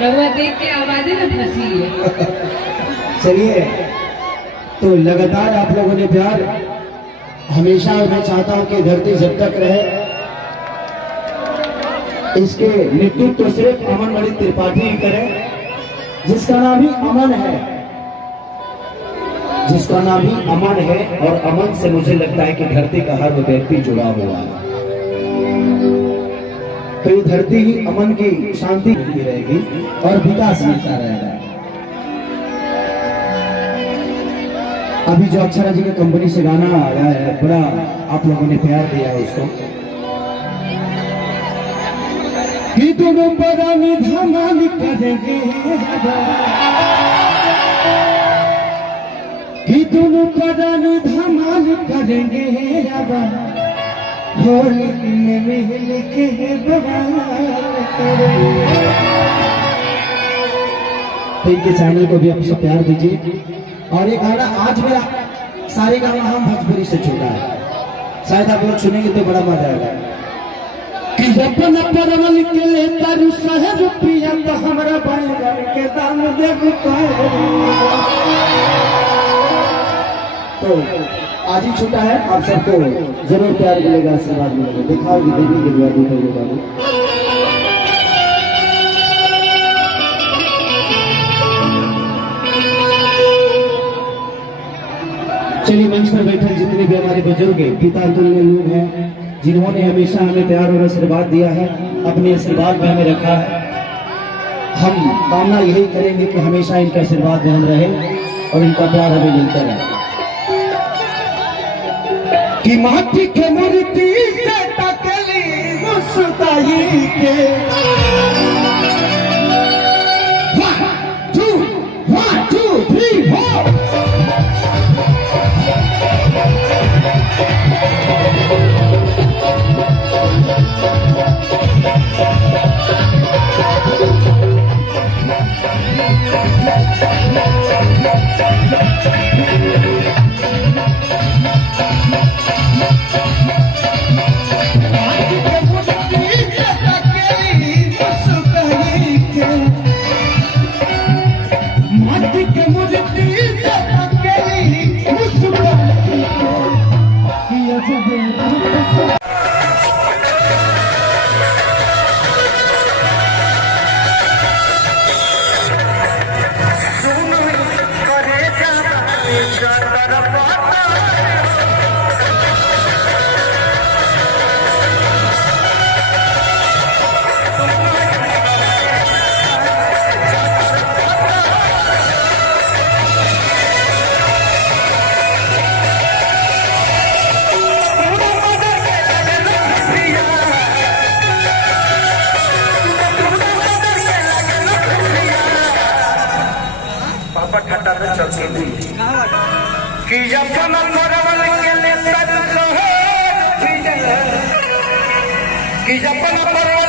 रहुआ देख के आवाजें में फंसी है। चलिए, तो लगातार आप लोगों ने प्यार हमेशा, मैं चाहता हूं कि धरती जब तक रहे इसके नेतृत्व सिर्फ अमन मणि त्रिपाठी ही करे, जिसका नाम ही अमन है, जिसका नाम ही अमन है। और अमन से मुझे लगता है कि धरती का हर व्यक्ति जुड़ा हुआ है। तो ये धरती ही अमन की शांति मिलती रहेगी और विकास मिलता रहेगा। अभी जो अक्षरा जी की कंपनी से गाना आया है, बड़ा आप लोगों ने प्यार दिया है उसको। कि दोनों परानी धमाल करेंगे, कि दोनों परानी धमाल करेंगे, होली में मिल के बवाल करेंगे। तो इनके चैनल को भी आप सब प्यार दीजिए। और ये गाना आज मेरा सारे गाना हम भोजपुरी से छूटा है, शायद आप लोग सुनेंगे तो बड़ा मजा आएगा। कि अपन परवल के ले तारू शहर रुपया तो हमारा बैंगन के दाम देव। तो आज ही छूटा है, आप सबको जरूर प्यार मिलेगा, आशीर्वाद मिलेगा। दिखाओगी देवी के द्वार को। चलिए, मंच पर बैठे जितने भी हमारे बुजुर्ग पिता तुल्य लोग हैं, जिन्होंने हमेशा हमें प्यार और आशीर्वाद दिया है, अपने आशीर्वाद में हमें रखा है, हम कामना यही करेंगे कि हमेशा इनका आशीर्वाद बन रहे और इनका प्यार हमें मिलता रहे। कि माटी के मूर्ति से तकली मुस्ताई के 1 2 3 4 कि अपन परवल के ले तर शहर, कि अपन परवल